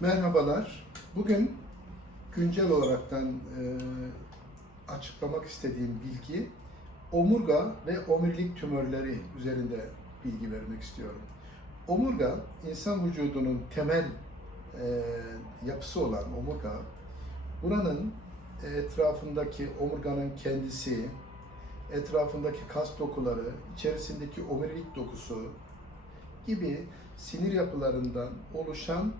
Merhabalar. Bugün güncel olaraktan e, açıklamak istediğim bilgi omurga ve omurilik tümörleri üzerinde bilgi vermek istiyorum. Omurga insan vücudunun temel e, yapısı olan omurga buranın etrafındaki omurganın kendisi, etrafındaki kas dokuları, içerisindeki omurilik dokusu gibi sinir yapılarından oluşan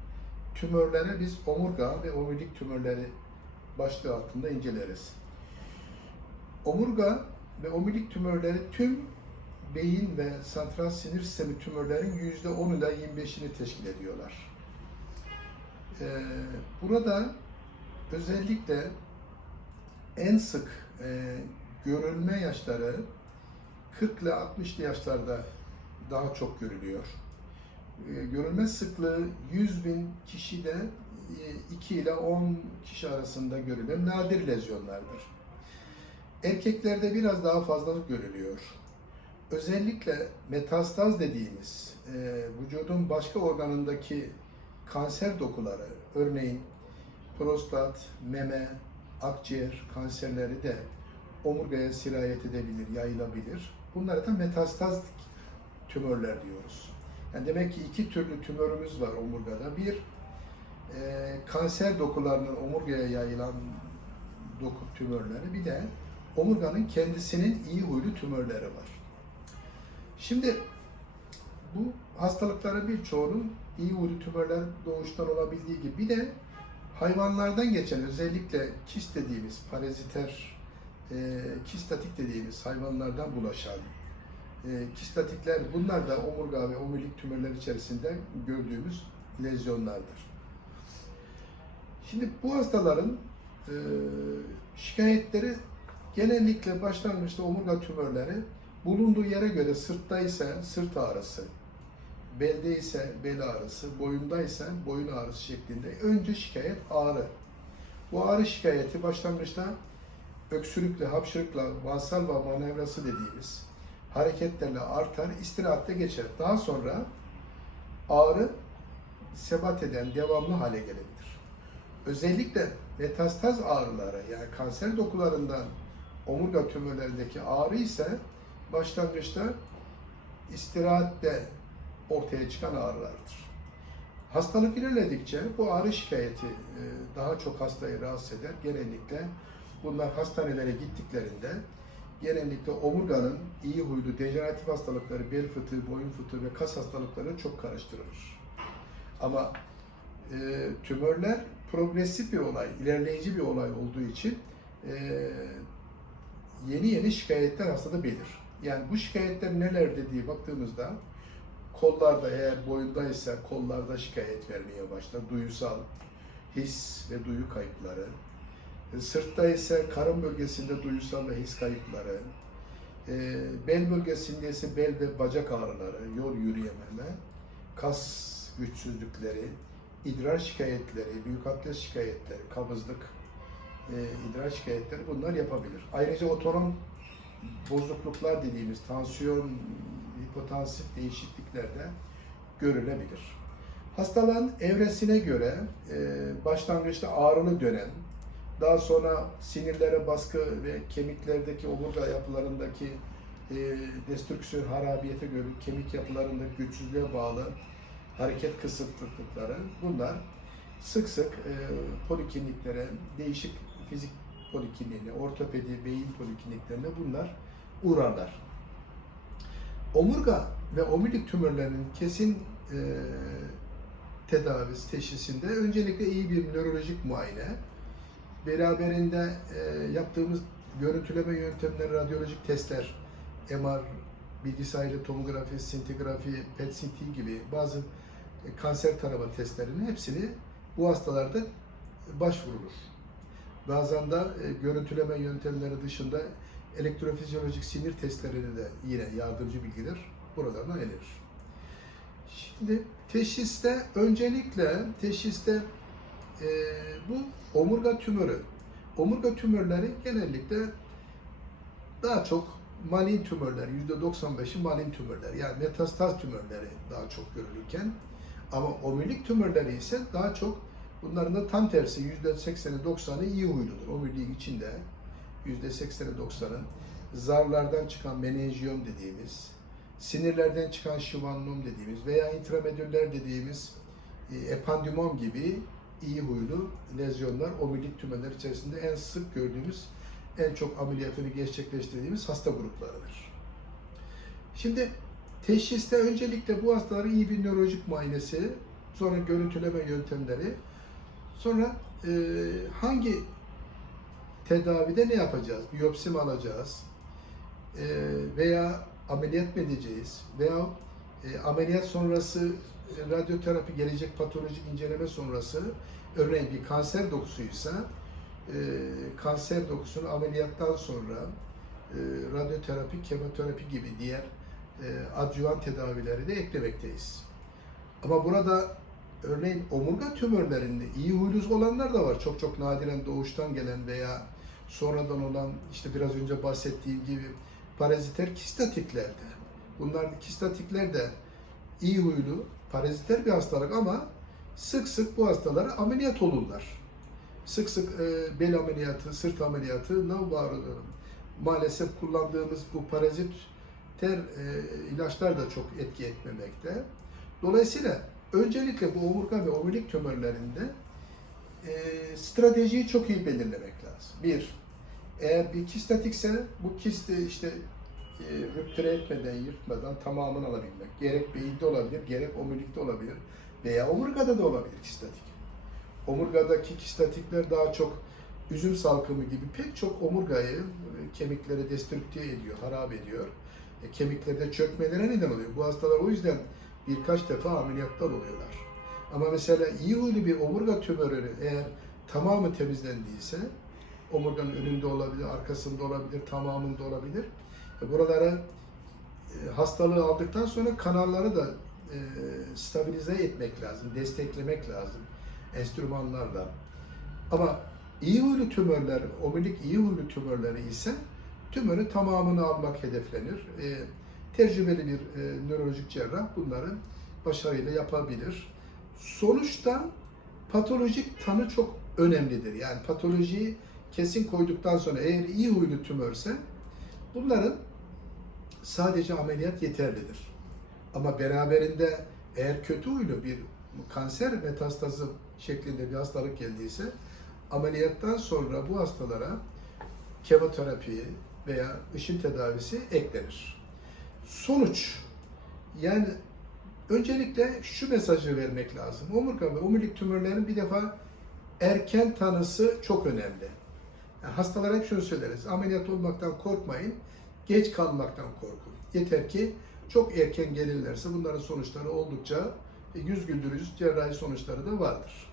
tümörlere biz omurga ve omurilik tümörleri başlığı altında inceleriz. Omurga ve omurilik tümörleri tüm beyin ve santral sinir sistemi tümörlerin %10 ile 25'ini teşkil ediyorlar. Ee, burada özellikle en sık e, görülme yaşları 40 ile 60'lı yaşlarda daha çok görülüyor. E, görülme sıklığı 100 bin kişide 2 ile 10 kişi arasında görülen nadir lezyonlardır. Erkeklerde biraz daha fazla görülüyor. Özellikle metastaz dediğimiz e, vücudun başka organındaki kanser dokuları, örneğin prostat, meme, akciğer kanserleri de omurgaya sirayet edebilir, yayılabilir. Bunlara da metastaz tümörler diyoruz. Yani demek ki iki türlü tümörümüz var omurgada. Bir, e, kanser dokularının omurgaya yayılan doku tümörleri, bir de omurganın kendisinin iyi huylu tümörleri var. Şimdi bu hastalıkların birçoğunun iyi huylu tümörler doğuştan olabildiği gibi bir de hayvanlardan geçen özellikle kist dediğimiz paraziter, e, kistatik dediğimiz hayvanlardan bulaşan kistatikler bunlar da omurga ve omurilik tümörler içerisinde gördüğümüz lezyonlardır. Şimdi bu hastaların e, şikayetleri genellikle başlangıçta omurga tümörleri bulunduğu yere göre sırtta ise sırt ağrısı, belde ise bel ağrısı, boyunda ise boyun ağrısı şeklinde önce şikayet ağrı. Bu ağrı şikayeti başlangıçta öksürükle, hapşırıkla, vasal ve manevrası dediğimiz hareketlerle artar, istirahatte geçer. Daha sonra ağrı sebat eden, devamlı hale gelebilir. Özellikle metastaz ağrıları yani kanser dokularından omurga tümörlerindeki ağrı ise başlangıçta istirahatte ortaya çıkan ağrılardır. Hastalık ilerledikçe bu ağrı şikayeti e, daha çok hastayı rahatsız eder. Genellikle bunlar hastanelere gittiklerinde genellikle omurganın iyi huylu dejeneratif hastalıkları, bel fıtığı, boyun fıtığı ve kas hastalıkları çok karıştırılır. Ama e, tümörler progresif bir olay, ilerleyici bir olay olduğu için e, yeni yeni şikayetler hastada belir. Yani bu şikayetler neler dediği baktığımızda kollarda eğer boyundaysa kollarda şikayet vermeye başlar. Duyusal his ve duyu kayıpları. E, Sırtta ise karın bölgesinde duyusal ve his kayıpları. E, bel bölgesinde ise bel ve bacak ağrıları, yol yürüyememe, kas güçsüzlükleri, idrar şikayetleri, büyük abdest şikayetleri, kabızlık, e, idrar şikayetleri bunlar yapabilir. Ayrıca otonom bozukluklar dediğimiz tansiyon, hipotansif değişiklikler de görülebilir. Hastalığın evresine göre başlangıçta ağrılı dönem, daha sonra sinirlere baskı ve kemiklerdeki omurga yapılarındaki e, destrüksiyon harabiyete göre kemik yapılarında güçsüzlüğe bağlı hareket kısıtlıkları bunlar sık sık e, polikliniklere, değişik fizik polikliniğine, ortopedi, beyin polikliniklerine bunlar uğrarlar. Omurga ve omurilik tümörlerinin kesin e, tedavisi, teşhisinde öncelikle iyi bir nörolojik muayene, beraberinde e, yaptığımız görüntüleme yöntemleri, radyolojik testler, MR, bilgisayarlı tomografi, sintigrafi, PET-CT gibi bazı e, kanser tarama testlerinin hepsini bu hastalarda başvurulur. Bazen de e, görüntüleme yöntemleri dışında elektrofizyolojik sinir testlerine de yine yardımcı bilgiler buralardan elenir. Şimdi teşhiste öncelikle teşhiste e, bu omurga tümörü. Omurga tümörleri genellikle daha çok malin tümörler, %95'i malin tümörler. Yani metastaz tümörleri daha çok görülürken ama omurilik tümörleri ise daha çok Bunların da tam tersi %80'i 90'ı iyi huyludur. Omurilik içinde %80'i 90'ı zarlardan çıkan menenjiyom dediğimiz, sinirlerden çıkan şivannom dediğimiz veya intramedüller dediğimiz e, epandimom gibi iyi huylu lezyonlar omurilik tümörleri içerisinde en sık gördüğümüz, en çok ameliyatını gerçekleştirdiğimiz hasta gruplarıdır. Şimdi teşhiste öncelikle bu hastaların iyi bir nörolojik muayenesi, sonra görüntüleme yöntemleri, sonra e, hangi tedavide ne yapacağız? Biyopsi mi alacağız? E, veya ameliyat mı edeceğiz? Veya e, ameliyat sonrası radyoterapi gelecek patolojik inceleme sonrası örneğin bir kanser dokusuysa e, kanser dokusunu ameliyattan sonra e, radyoterapi, kemoterapi gibi diğer e, adjuvan tedavileri de eklemekteyiz. Ama burada örneğin omurga tümörlerinde iyi huyluz olanlar da var. Çok çok nadiren doğuştan gelen veya sonradan olan işte biraz önce bahsettiğim gibi paraziter kistatiklerde. Bunlar kistatikler de iyi huylu, paraziter bir hastalık ama sık sık bu hastalara ameliyat olurlar. Sık sık e, bel ameliyatı, sırt ameliyatı var. Maalesef kullandığımız bu paraziter e, ilaçlar da çok etki etmemekte. Dolayısıyla öncelikle bu omurga ve omurilik tümörlerinde e, stratejiyi çok iyi belirlemek lazım. Bir, eğer bir kistatikse bu kisti işte rüptüre etmeden, yırtmadan tamamını alabilmek. Gerek beyinde olabilir, gerek omurilikte olabilir veya omurgada da olabilir kistatik. Omurgadaki kistatikler daha çok üzüm salkımı gibi pek çok omurgayı, e, kemikleri destrükte ediyor, harap ediyor. E, kemiklerde çökmelere neden oluyor. Bu hastalar o yüzden birkaç defa ameliyatlar oluyorlar. Ama mesela iyi huylu bir omurga tümörü eğer tamamı temizlendiyse omurganın önünde olabilir, arkasında olabilir, tamamında olabilir. E, Buralara e, hastalığı aldıktan sonra kanalları da e, stabilize etmek lazım, desteklemek lazım enstrümanlarla. Ama iyi huylu tümörler, omurilik iyi huylu tümörleri ise tümörün tamamını almak hedeflenir. E, tecrübeli bir e, nörolojik cerrah bunları başarıyla yapabilir. Sonuçta patolojik tanı çok önemlidir. Yani patolojiyi kesin koyduktan sonra eğer iyi huylu tümörse bunların sadece ameliyat yeterlidir. Ama beraberinde eğer kötü huylu bir kanser metastazı şeklinde bir hastalık geldiyse ameliyattan sonra bu hastalara kemoterapi veya ışın tedavisi eklenir. Sonuç yani öncelikle şu mesajı vermek lazım. Omurga ve omurilik tümörlerinin bir defa erken tanısı çok önemli. Yani hastalara hep şunu söyleriz. Ameliyat olmaktan korkmayın. Geç kalmaktan korkun. Yeter ki çok erken gelirlerse bunların sonuçları oldukça yüz güldürücü cerrahi sonuçları da vardır.